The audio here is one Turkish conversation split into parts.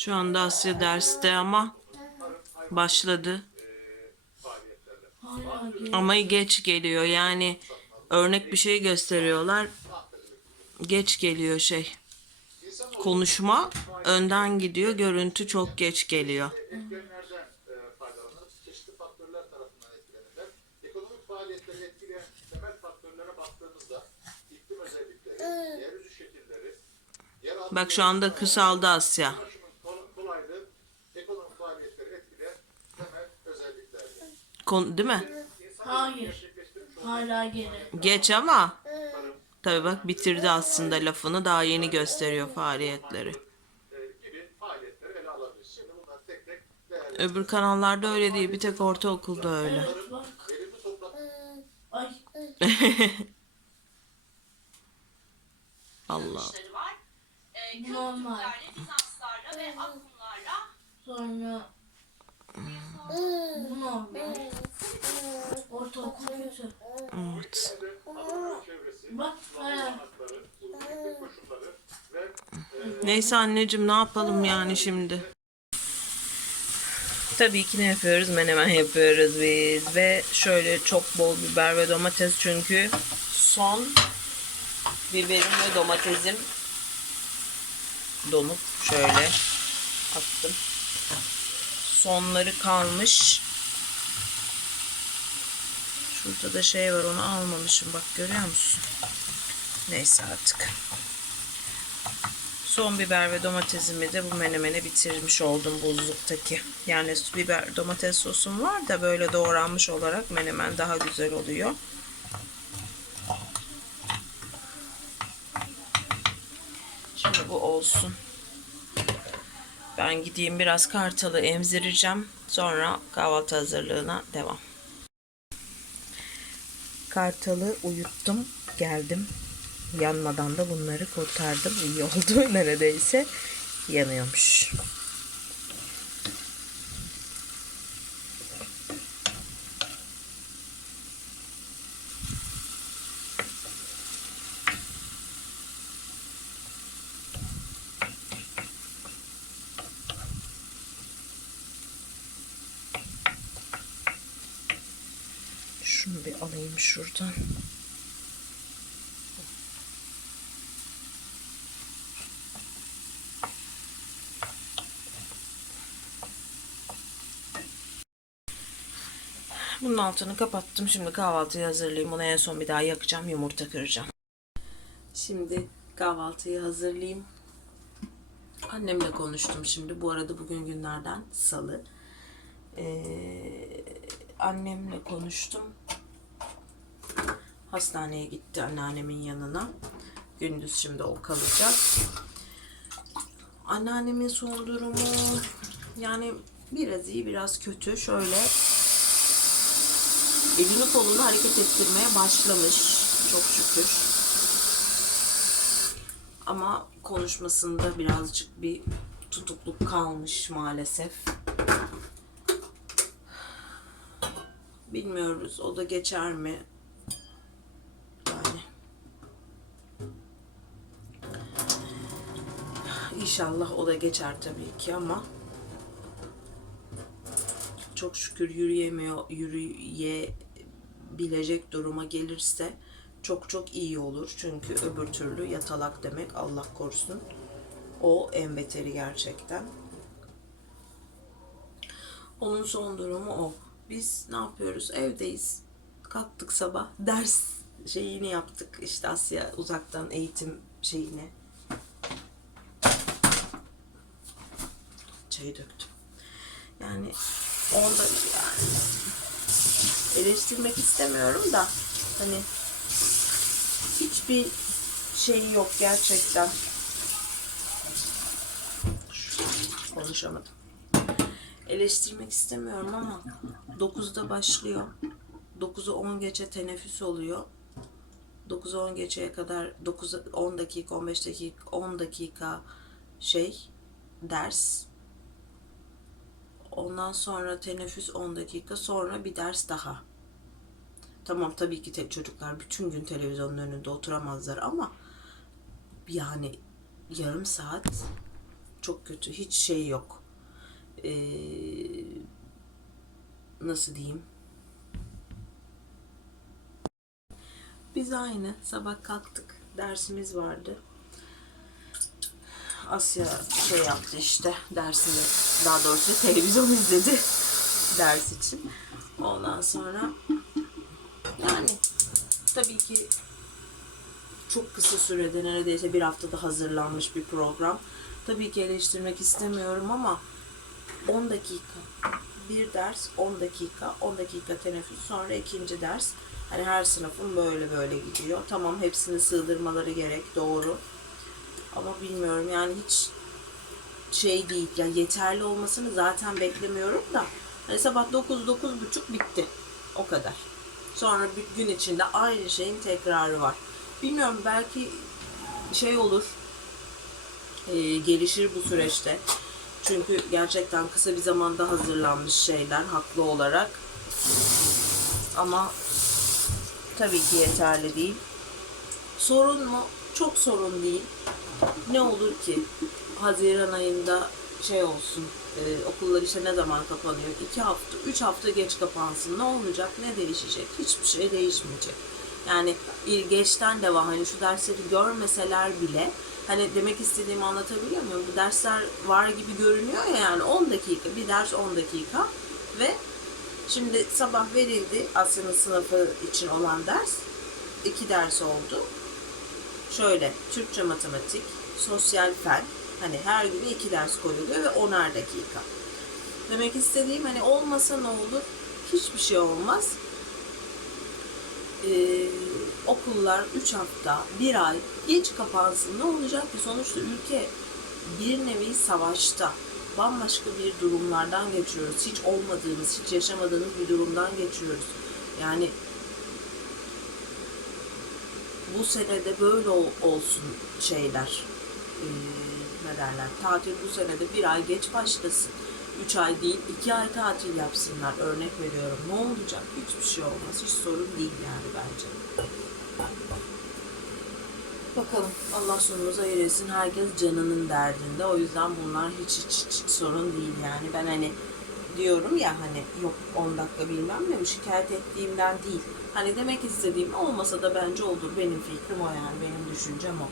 Şu anda Asya derste ama başladı. Ama geç geliyor yani örnek bir şey gösteriyorlar. Geç geliyor şey. Konuşma önden gidiyor, görüntü çok geç geliyor. Bak şu anda kısaldı Asya. Kon değil mi? Hayır. Hala geri. Geç ama tabii bak bitirdi aslında lafını daha yeni gösteriyor faaliyetleri. Öbür kanallarda öyle değil bir tek ortaokulda öyle. Evet bak. Verimli toplam Ay. Allah. Normal. Sonra bu normal. Ortaokul kötü. Evet. Bak Neyse anneciğim ne yapalım yani şimdi. Tabii ki ne yapıyoruz? Menemen yapıyoruz biz. Ve şöyle çok bol biber ve domates çünkü son biberim ve domatesim donup şöyle attım. Sonları kalmış. Şurada da şey var onu almamışım bak görüyor musun? Neyse artık. Son biber ve domatesimi de bu menemene bitirmiş oldum buzluktaki. Yani biber domates sosum var da böyle doğranmış olarak menemen daha güzel oluyor. Şimdi bu olsun. Ben gideyim biraz kartalı emzireceğim. Sonra kahvaltı hazırlığına devam. Kartalı uyuttum. Geldim. Yanmadan da bunları kurtardım. İyi oldu neredeyse. Yanıyormuş. Şunu bir alayım şuradan. Bunun altını kapattım. Şimdi kahvaltıyı hazırlayayım. Onu en son bir daha yakacağım. Yumurta kıracağım. Şimdi kahvaltıyı hazırlayayım. Annemle konuştum şimdi. Bu arada bugün günlerden salı. Ee, annemle konuştum. Hastaneye gitti anneannemin yanına. Gündüz şimdi o kalacak. Anneannemin son durumu yani biraz iyi biraz kötü. Şöyle elini kolunu hareket ettirmeye başlamış. Çok şükür. Ama konuşmasında birazcık bir tutukluk kalmış maalesef. Bilmiyoruz. O da geçer mi? İnşallah o da geçer tabii ki ama çok şükür yürüyemiyor, yürüyebilecek duruma gelirse çok çok iyi olur. Çünkü öbür türlü yatalak demek Allah korusun. O en beteri gerçekten. Onun son durumu o. Biz ne yapıyoruz? Evdeyiz. Kalktık sabah. Ders şeyini yaptık. İşte Asya uzaktan eğitim şeyini. Çayı döktüm. Yani onda yani eleştirmek istemiyorum da hani hiçbir şeyi yok gerçekten. Konuşamadım. Eleştirmek istemiyorum ama 9'da başlıyor. 9'u 10 geçe teneffüs oluyor. 9'u 10 geçeye kadar 9 10 dakika 15 dakika 10 dakika şey ders. Ondan sonra teneffüs 10 dakika sonra bir ders daha. Tamam tabii ki te- çocuklar bütün gün televizyonun önünde oturamazlar ama yani yarım saat Çok kötü. Hiç şey yok. Ee, nasıl diyeyim? Biz aynı. Sabah kalktık. Dersimiz vardı. Asya şey yaptı işte dersini daha doğrusu televizyon izledi ders için. Ondan sonra yani tabii ki çok kısa sürede neredeyse bir haftada hazırlanmış bir program. Tabii ki eleştirmek istemiyorum ama 10 dakika bir ders 10 dakika 10 dakika teneffüs sonra ikinci ders hani her sınıfın böyle böyle gidiyor tamam hepsini sığdırmaları gerek doğru ama bilmiyorum yani hiç şey değil. Yani yeterli olmasını zaten beklemiyorum da. Hani sabah 9 buçuk bitti. O kadar. Sonra bir gün içinde aynı şeyin tekrarı var. Bilmiyorum belki şey olur. E, gelişir bu süreçte. Çünkü gerçekten kısa bir zamanda hazırlanmış şeyler haklı olarak. Ama tabii ki yeterli değil. Sorun mu? Çok sorun değil ne olur ki Haziran ayında şey olsun e, okullar işte ne zaman kapanıyor? iki hafta, üç hafta geç kapansın. Ne olacak? Ne değişecek? Hiçbir şey değişmeyecek. Yani bir geçten devam hani şu dersleri görmeseler bile hani demek istediğimi anlatabiliyor muyum? Bu dersler var gibi görünüyor ya yani 10 dakika bir ders 10 dakika ve şimdi sabah verildi Asya'nın sınıfı için olan ders iki ders oldu şöyle Türkçe matematik, sosyal fen hani her gün iki ders koyuluyor ve onar dakika. Demek istediğim hani olmasa ne olur? Hiçbir şey olmaz. Ee, okullar 3 hafta, 1 ay geç kapansın. Ne olacak ki? Sonuçta ülke bir nevi savaşta. Bambaşka bir durumlardan geçiyoruz. Hiç olmadığımız, hiç yaşamadığımız bir durumdan geçiyoruz. Yani bu senede böyle ol- olsun şeyler. Ee, ne derler? Tatil bu senede bir ay geç başlasın. Üç ay değil, iki ay tatil yapsınlar. Örnek veriyorum. Ne olacak? Hiçbir şey olmaz. Hiç sorun değil yani bence. Bakalım. Allah sonumuzu hayır. Herkes canının derdinde. O yüzden bunlar hiç, hiç, hiç sorun değil yani. Ben hani diyorum ya hani yok 10 dakika bilmem ne şikayet ettiğimden değil. Hani demek istediğim olmasa da bence olur. Benim fikrim o yani. Benim düşüncem o.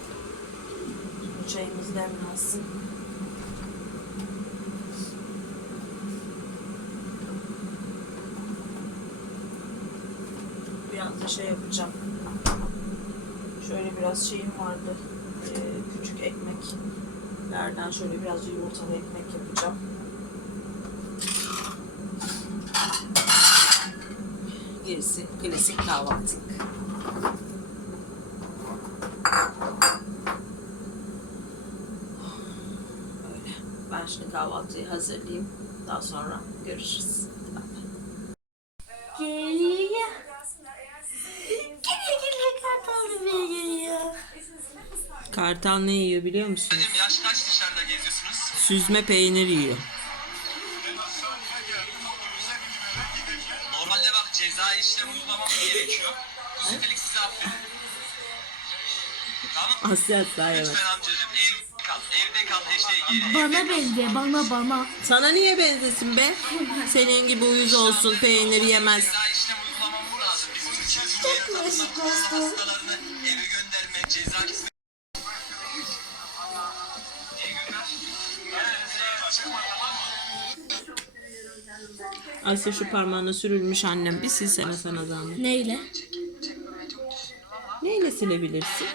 Çayımız demlensin. Biraz da şey yapacağım. Şöyle biraz şeyim vardı. Ee, küçük ekmeklerden şöyle biraz yumurtalı ekmek yapacağım. Gerisi klasik kahvaltılık. Öyle. Ben şimdi kahvaltıyı hazırlayayım. Daha sonra görüşürüz. Geliyor. Geliyor geliyor kartal geliyor. Kartal ne yiyor biliyor musunuz? Yaş kaç dışarıda geziyorsunuz? Süzme peynir yiyor. Ceza işlem uygulamam gerekiyor. Bu seferlik size affedin. Tamam. Asya sayemez. Lütfen amcacığım ev kal, evde kal eşeği geri. Bana benziyor bana bana. Sana niye benzesin be? Senin gibi uyuz olsun, peynir yemez. Ceza işlem uygulamam bu lazım. Bizim ülkemizde Asya şu parmağına sürülmüş annem. Bir silsene sana zahmet. Neyle? Neyle silebilirsin?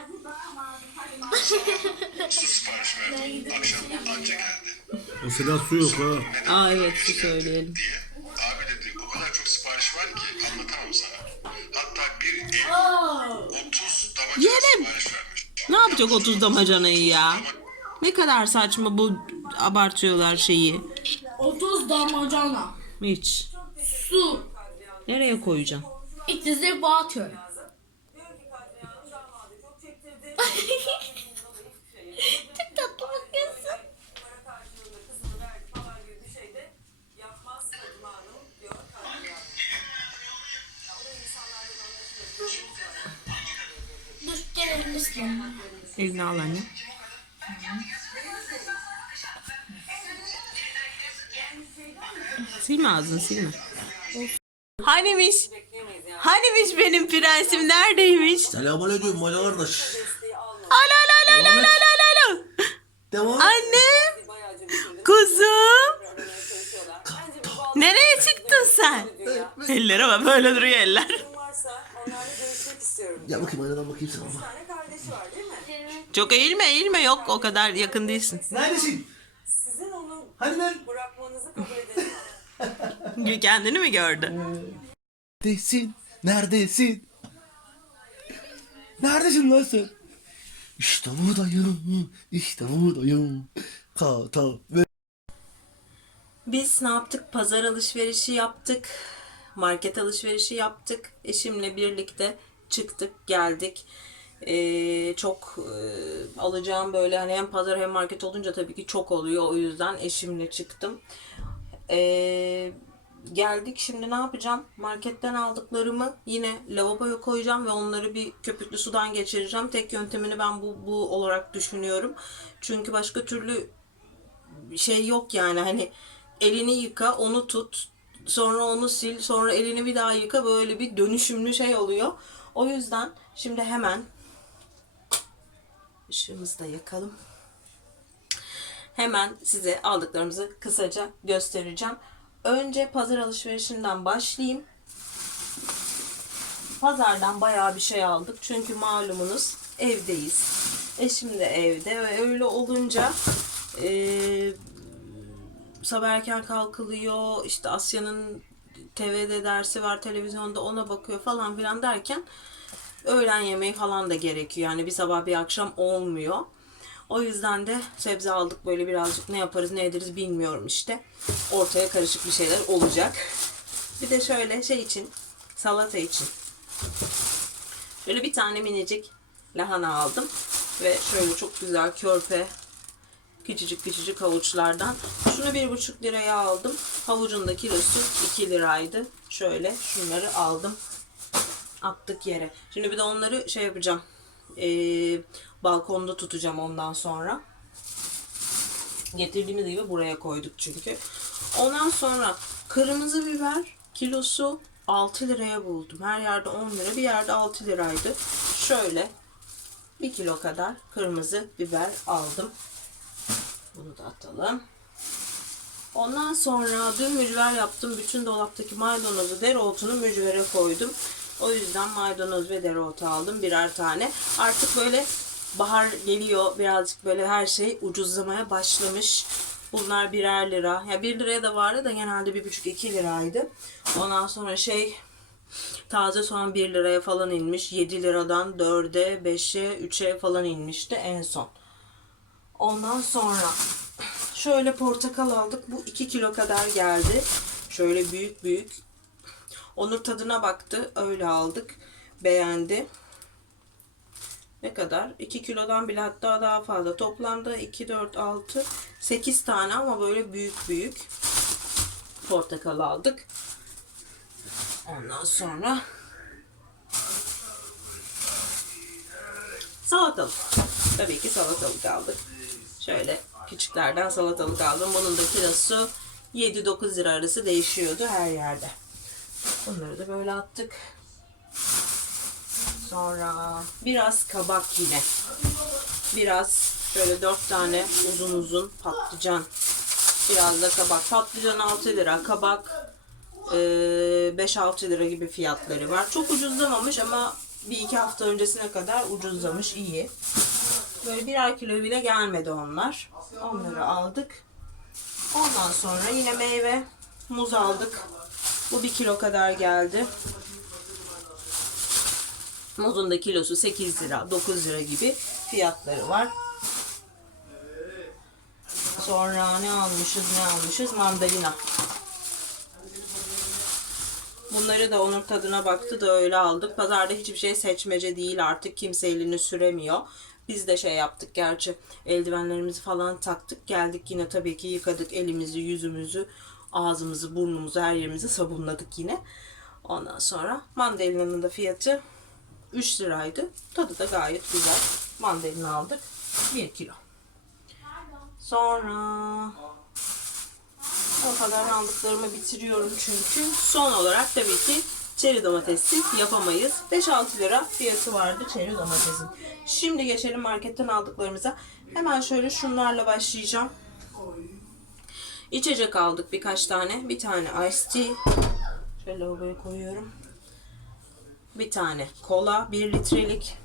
sipariş verdim. Akşam anca geldi. Mesela su yok ha. Aa evet şu söyleyelim. Diye. Abi dedi o kadar çok sipariş var ki anlatamam sana. Hatta bir ev 30 damacana Yerim. sipariş vermiş. Ne yapacak 30 damacanayı ya? Ne kadar saçma bu abartıyorlar şeyi. 30 damacana. Hiç. Su. Nereye koyacağım? It is a water. Çok tatlı bakıyorsun. Dur gelelim üstüne. Elini al anne. Silme ağzını silme. Hanimiş? Hanimiş benim prensim neredeymiş? Selamünaleyküm Mala kardeş. Alo alo alo alo alo alo. Devam. Anne. Kuzum. Nereye çıktın sen? Ellere bak böyle duruyor eller. Gel bakayım aynadan bakayım sana. Çok eğilme eğilme yok o kadar yakın değilsin. Neredesin? Hani lan? Kendini mi gördün? Neredesin? Neredesin? Neredesin lan sen? İşte buradayım. İşte buradayım. Kata ve Biz ne yaptık? Pazar alışverişi yaptık. Market alışverişi yaptık. Eşimle birlikte çıktık, geldik. Ee, çok e, alacağım böyle hani hem pazar hem market olunca tabii ki çok oluyor. O yüzden eşimle çıktım. Ee, geldik şimdi ne yapacağım? Marketten aldıklarımı yine lavaboya koyacağım ve onları bir köpüklü sudan geçireceğim. Tek yöntemini ben bu, bu olarak düşünüyorum. Çünkü başka türlü şey yok yani hani elini yıka onu tut sonra onu sil sonra elini bir daha yıka böyle bir dönüşümlü şey oluyor. O yüzden şimdi hemen ışığımızı da yakalım. Hemen size aldıklarımızı kısaca göstereceğim. Önce pazar alışverişinden başlayayım. Pazardan bayağı bir şey aldık. Çünkü malumunuz evdeyiz. Eşim de evde ve öyle olunca eee sabah erken kalkılıyor. İşte Asya'nın TV'de dersi var, televizyonda ona bakıyor falan filan derken öğlen yemeği falan da gerekiyor. Yani bir sabah bir akşam olmuyor. O yüzden de sebze aldık böyle birazcık ne yaparız ne ederiz bilmiyorum işte. Ortaya karışık bir şeyler olacak. Bir de şöyle şey için salata için. Böyle bir tane minicik lahana aldım. Ve şöyle çok güzel körpe küçücük küçücük havuçlardan. Şunu bir buçuk liraya aldım. Havucun da kilosu 2 liraydı. Şöyle şunları aldım. Attık yere. Şimdi bir de onları şey yapacağım. Ee, balkonda tutacağım ondan sonra. Getirdiğimiz gibi buraya koyduk çünkü. Ondan sonra kırmızı biber kilosu 6 liraya buldum. Her yerde 10 lira bir yerde 6 liraydı. Şöyle 1 kilo kadar kırmızı biber aldım. Bunu da atalım. Ondan sonra dün mücver yaptım. Bütün dolaptaki maydanozu, dereotunu mücvere koydum. O yüzden maydanoz ve dereotu aldım birer tane. Artık böyle bahar geliyor. Birazcık böyle her şey ucuzlamaya başlamış. Bunlar birer lira. Ya bir liraya da vardı da genelde bir buçuk iki liraydı. Ondan sonra şey taze soğan 1 liraya falan inmiş. 7 liradan 4'e, 5'e, 3'e falan inmişti en son. Ondan sonra şöyle portakal aldık. Bu 2 kilo kadar geldi. Şöyle büyük büyük. Onur tadına baktı. Öyle aldık. Beğendi. Ne kadar? 2 kilodan bile hatta daha fazla. Toplamda 2, 4, 6, 8 tane ama böyle büyük büyük portakal aldık. Ondan sonra salatalık. Tabii ki salatalık aldık. Şöyle küçüklerden salatalık aldım. Bunun da kilosu 7-9 lira arası değişiyordu her yerde. Bunları da böyle attık. Sonra biraz kabak yine. Biraz şöyle 4 tane uzun uzun patlıcan. Biraz da kabak. Patlıcan 6 lira. Kabak e, 5-6 lira gibi fiyatları var. Çok ucuzlamamış ama bir iki hafta öncesine kadar ucuzlamış. iyi. Böyle birer kilo bile gelmedi onlar. Onları aldık. Ondan sonra yine meyve, muz aldık. Bu bir kilo kadar geldi. Muzun da kilosu 8 lira, 9 lira gibi fiyatları var. Sonra ne almışız, ne almışız? Mandalina. Bunları da onun tadına baktı da öyle aldık. Pazarda hiçbir şey seçmece değil artık. Kimse elini süremiyor. Biz de şey yaptık gerçi eldivenlerimizi falan taktık. Geldik yine tabii ki yıkadık elimizi, yüzümüzü, ağzımızı, burnumuzu, her yerimizi sabunladık yine. Ondan sonra mandalinanın da fiyatı 3 liraydı. Tadı da gayet güzel. Mandalina aldık. 1 kilo. Sonra o Urfa'dan aldıklarımı bitiriyorum çünkü. Son olarak tabii ki çeri domatessiz yapamayız. 5-6 lira fiyatı vardı çeri domatesin. Şimdi geçelim marketten aldıklarımıza. Hemen şöyle şunlarla başlayacağım. İçecek aldık birkaç tane. Bir tane iced tea. Şöyle lavaboya koyuyorum. Bir tane kola 1 litrelik.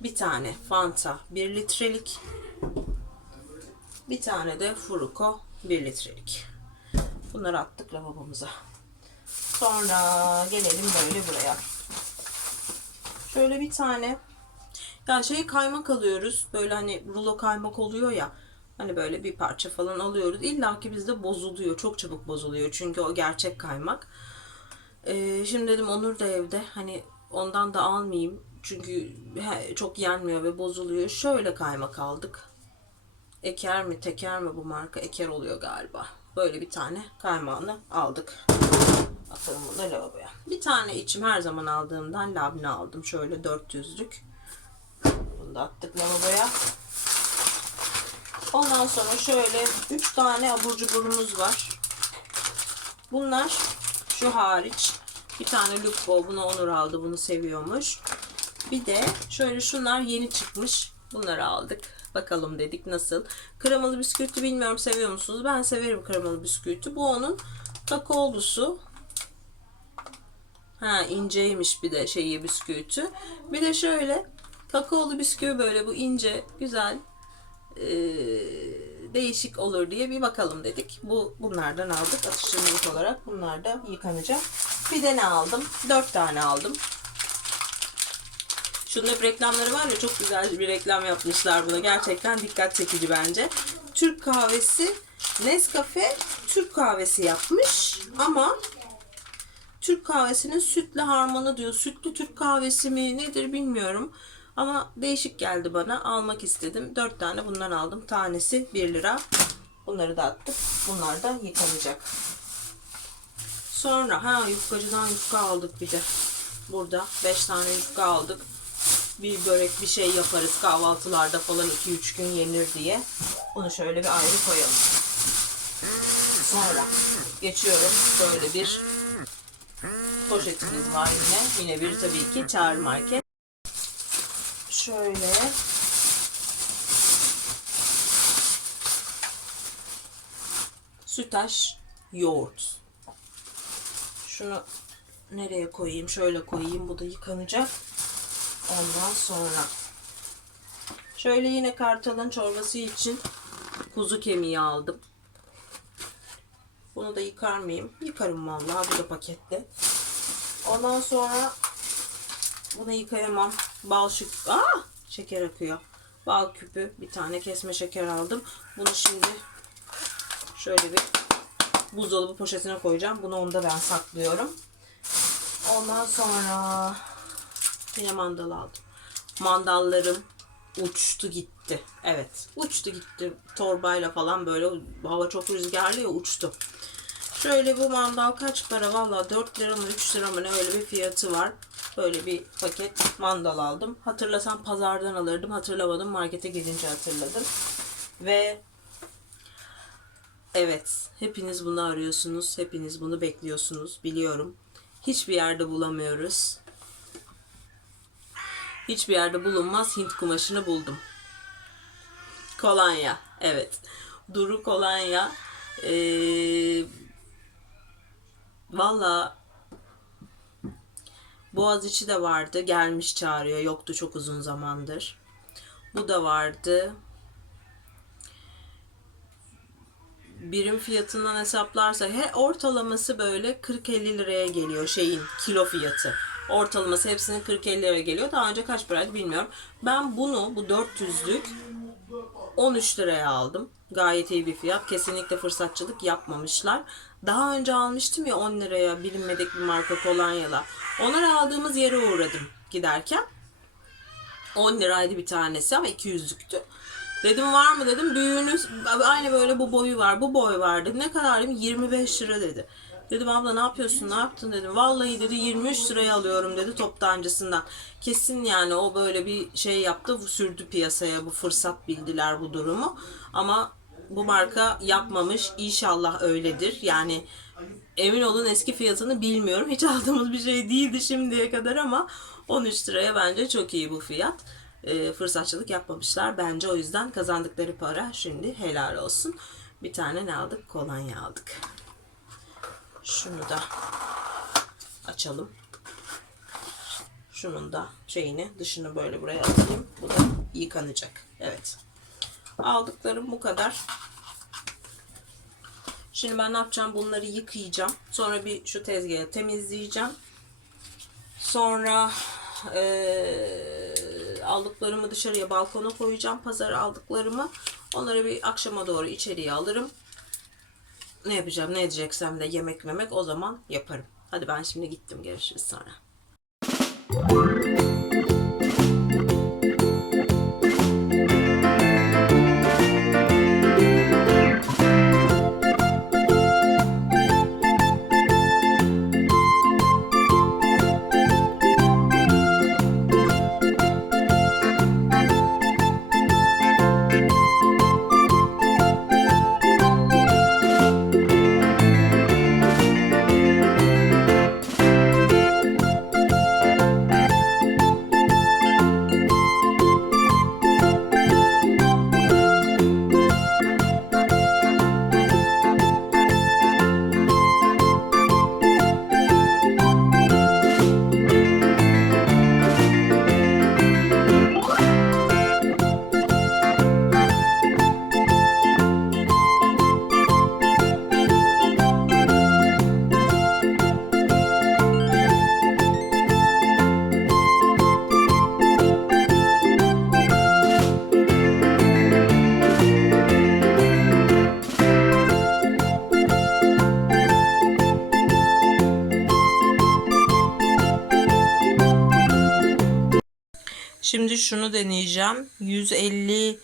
Bir tane Fanta 1 litrelik. Bir tane de Furuko 1 litrelik. Bunları attık lavabomuza. Sonra gelelim böyle buraya. Şöyle bir tane ya şey kaymak alıyoruz. Böyle hani rulo kaymak oluyor ya. Hani böyle bir parça falan alıyoruz. İlla ki bizde bozuluyor. Çok çabuk bozuluyor. Çünkü o gerçek kaymak. Ee, şimdi dedim Onur da evde. Hani ondan da almayayım. Çünkü çok yenmiyor ve bozuluyor. Şöyle kaymak aldık. Eker mi teker mi bu marka? Eker oluyor galiba. Böyle bir tane kaymağını aldık. Atalım bunu lavaboya. Bir tane içim her zaman aldığımdan labne aldım. Şöyle 400'lük. Bunu da attık lavaboya. Ondan sonra şöyle 3 tane abur cuburumuz var. Bunlar şu hariç. Bir tane Lufbo. Bunu Onur aldı. Bunu seviyormuş. Bir de şöyle şunlar yeni çıkmış. Bunları aldık. Bakalım dedik nasıl. Kremalı bisküviti bilmiyorum seviyor musunuz? Ben severim kremalı bisküviti. Bu onun kakaolusu. Ha inceymiş bir de şeyi bisküviti. Bir de şöyle kakaolu bisküvi böyle bu ince güzel ee, değişik olur diye bir bakalım dedik. Bu bunlardan aldık atıştırmalık olarak. Bunlar da yıkanacak. Bir de ne aldım? Dört tane aldım. Şunun hep reklamları var ya çok güzel bir reklam yapmışlar buna. Gerçekten dikkat çekici bence. Türk kahvesi Nescafe Türk kahvesi yapmış ama Türk kahvesinin sütle harmanı diyor. Sütlü Türk kahvesi mi nedir bilmiyorum. Ama değişik geldi bana. Almak istedim. 4 tane bundan aldım. Tanesi 1 lira. Bunları da attık. Bunlar da yıkanacak. Sonra ha yufkacıdan yufka aldık bir de. Burada 5 tane yufka aldık. Bir börek bir şey yaparız kahvaltılarda falan 2-3 gün yenir diye. Onu şöyle bir ayrı koyalım. Sonra geçiyorum böyle bir poşetimiz var yine. Yine bir tabii ki çağrı market. Şöyle sütaş yoğurt. Şunu nereye koyayım? Şöyle koyayım. Bu da yıkanacak. Ondan sonra şöyle yine kartalın çorbası için kuzu kemiği aldım. Bunu da yıkar mıyım? Yıkarım vallahi. Bu da pakette. Ondan sonra bunu yıkayamam. Bal şık... Aa! Şeker akıyor. Bal küpü. Bir tane kesme şeker aldım. Bunu şimdi şöyle bir buzdolabı poşetine koyacağım. Bunu onda ben saklıyorum. Ondan sonra yine mandal aldım. Mandallarım uçtu gitti. Evet. Uçtu gitti. Torbayla falan böyle hava çok rüzgarlı ya uçtu. Şöyle bu mandal kaç para? Valla 4 lira mı 3 lira mı ne öyle bir fiyatı var. Böyle bir paket mandal aldım. Hatırlasam pazardan alırdım. Hatırlamadım. Markete gidince hatırladım. Ve evet hepiniz bunu arıyorsunuz. Hepiniz bunu bekliyorsunuz. Biliyorum. Hiçbir yerde bulamıyoruz. Hiçbir yerde bulunmaz Hint kumaşını buldum. Kolonya. Evet. Duru kolonya. Ee, Valla Boğaziçi de vardı. Gelmiş çağırıyor. Yoktu çok uzun zamandır. Bu da vardı. Birim fiyatından hesaplarsa he, ortalaması böyle 40-50 liraya geliyor şeyin kilo fiyatı. Ortalaması hepsinin 40-50 liraya geliyor. Daha önce kaç paraydı bilmiyorum. Ben bunu bu 400'lük 13 liraya aldım. Gayet iyi bir fiyat. Kesinlikle fırsatçılık yapmamışlar. Daha önce almıştım ya 10 liraya bilinmedik bir marka kolonyalar. Onları aldığımız yere uğradım giderken. 10 liraydı bir tanesi ama 200'lüktü. Dedim var mı dedim. Büyüğünü aynı böyle bu boyu var. Bu boy vardı. Ne kadar dedim 25 lira dedi. Dedim abla ne yapıyorsun ne yaptın dedim. Vallahi dedi 23 liraya alıyorum dedi toptancısından. Kesin yani o böyle bir şey yaptı sürdü piyasaya bu fırsat bildiler bu durumu. Ama bu marka yapmamış. İnşallah öyledir. Yani emin olun eski fiyatını bilmiyorum. Hiç aldığımız bir şey değildi şimdiye kadar ama 13 liraya bence çok iyi bu fiyat. Ee, fırsatçılık yapmamışlar. Bence o yüzden kazandıkları para şimdi helal olsun. Bir tane ne aldık? Kolonya aldık. Şunu da açalım. Şunun da şeyini dışını böyle buraya atayım. Bu da yıkanacak. Evet. Aldıklarım bu kadar. Şimdi ben ne yapacağım? Bunları yıkayacağım. Sonra bir şu tezgahı temizleyeceğim. Sonra eee, aldıklarımı dışarıya balkona koyacağım. Pazara aldıklarımı. Onları bir akşama doğru içeriye alırım. Ne yapacağım ne edeceksem de yemek memek o zaman yaparım. Hadi ben şimdi gittim. Görüşürüz sonra. Şimdi şunu deneyeceğim. 150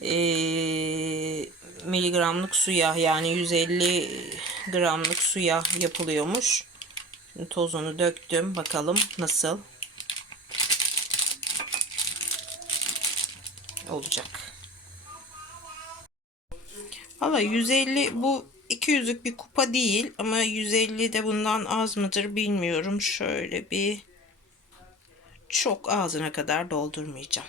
eee, miligramlık suya yani 150 gramlık suya yapılıyormuş. Şimdi tozunu döktüm. Bakalım nasıl olacak. Valla 150 bu 200'lük bir kupa değil ama 150 de bundan az mıdır bilmiyorum. Şöyle bir çok ağzına kadar doldurmayacağım.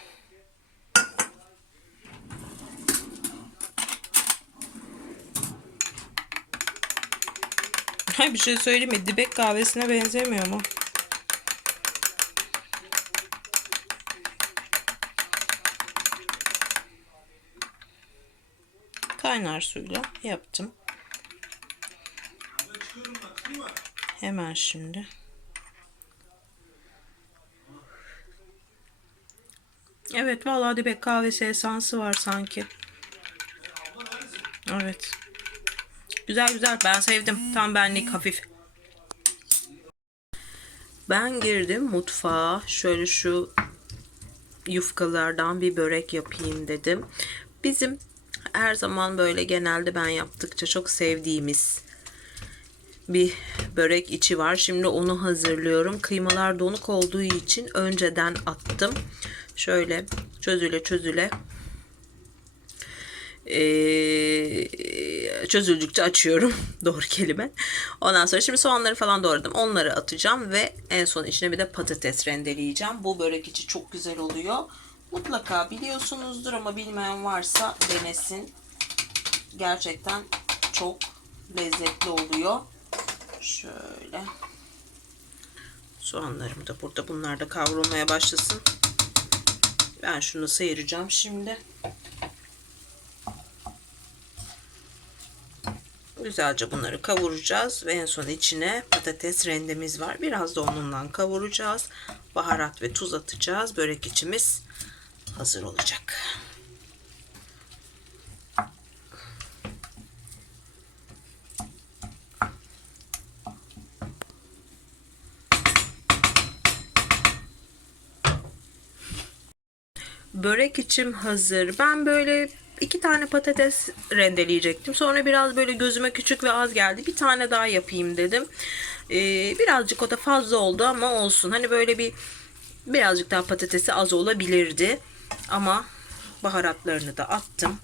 Bir şey söyleyeyim mi? Dibek kahvesine benzemiyor mu? Kaynar suyla yaptım. Hemen şimdi. Evet vallahi dibek kahvesi esansı var sanki. Evet. Güzel güzel ben sevdim. Tam benlik hafif. Ben girdim mutfağa. Şöyle şu yufkalardan bir börek yapayım dedim. Bizim her zaman böyle genelde ben yaptıkça çok sevdiğimiz bir börek içi var. Şimdi onu hazırlıyorum. Kıymalar donuk olduğu için önceden attım. Şöyle çözüle çözüle ee, çözüldükçe açıyorum. Doğru kelime. Ondan sonra şimdi soğanları falan doğradım. Onları atacağım ve en son içine bir de patates rendeleyeceğim. Bu börek içi çok güzel oluyor. Mutlaka biliyorsunuzdur ama bilmeyen varsa denesin. Gerçekten çok lezzetli oluyor. Şöyle. Soğanlarım da burada. Bunlar da kavrulmaya başlasın. Ben şunu sıyıracağım şimdi. Güzelce bunları kavuracağız ve en son içine patates rendemiz var. Biraz da onunla kavuracağız. Baharat ve tuz atacağız. Börek içimiz hazır olacak. Börek içim hazır. Ben böyle iki tane patates rendeleyecektim. Sonra biraz böyle gözüme küçük ve az geldi. Bir tane daha yapayım dedim. Ee, birazcık o da fazla oldu ama olsun. Hani böyle bir birazcık daha patatesi az olabilirdi. Ama baharatlarını da attım.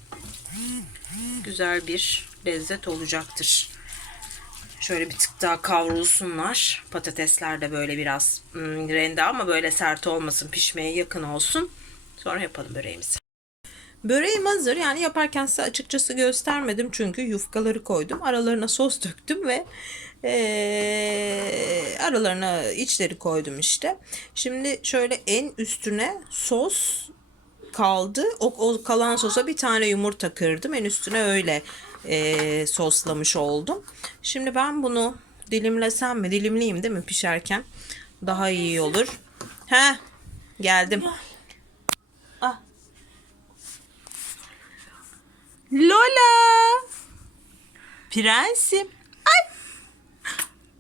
güzel bir lezzet olacaktır. Şöyle bir tık daha kavrulsunlar. Patatesler de böyle biraz hmm, rende ama böyle sert olmasın. Pişmeye yakın olsun. Sonra yapalım böreğimizi. Böreğim hazır. Yani yaparken size açıkçası göstermedim. Çünkü yufkaları koydum. Aralarına sos döktüm ve eee, aralarına içleri koydum işte. Şimdi şöyle en üstüne sos kaldı. O, o kalan sosa bir tane yumurta kırdım. En üstüne öyle eee, soslamış oldum. Şimdi ben bunu dilimlesem mi? Dilimleyeyim değil mi pişerken? Daha iyi olur. He, geldim. Lola. Prensim. Ay.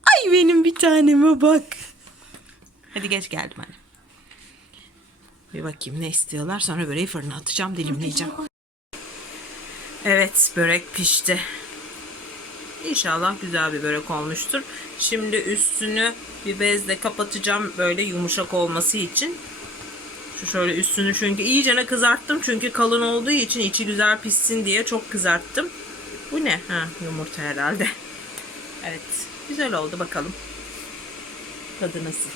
Ay benim bir taneme bak. Hadi geç geldim anne. Bir bakayım ne istiyorlar. Sonra böreği fırına atacağım, dilimleyeceğim. Evet, börek pişti. İnşallah güzel bir börek olmuştur. Şimdi üstünü bir bezle kapatacağım böyle yumuşak olması için. Şu şöyle üstünü çünkü iyicene kızarttım çünkü kalın olduğu için içi güzel pişsin diye çok kızarttım. Bu ne? Ha, yumurta herhalde. Evet, güzel oldu bakalım. Tadı nasıl?